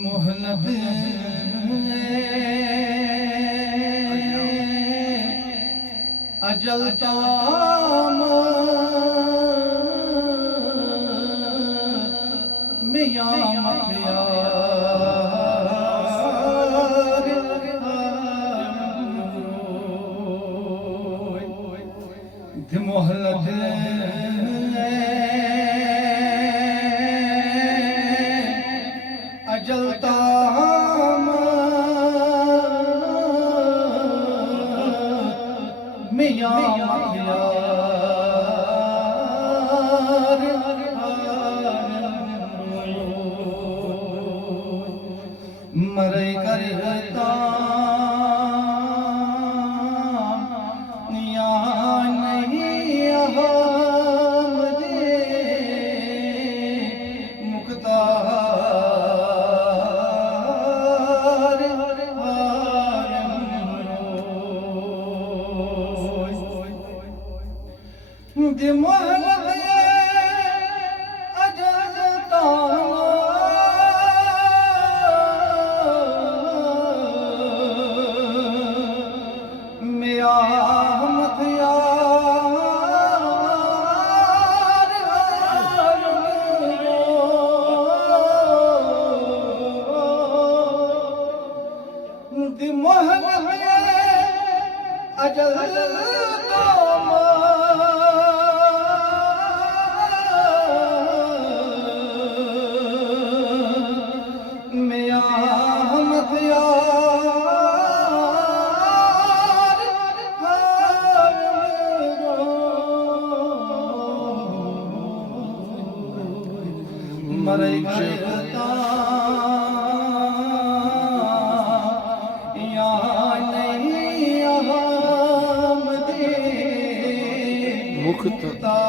मोहलत अजल ताम मियां मखियार मोहलत अजल ताम मियां मखियार मरे करता या नहीं अहमदे मुख्तार मोहलत अजल ताम अजल ताम मियां मखियार मरे करता या नहीं अहमदे मुख्तार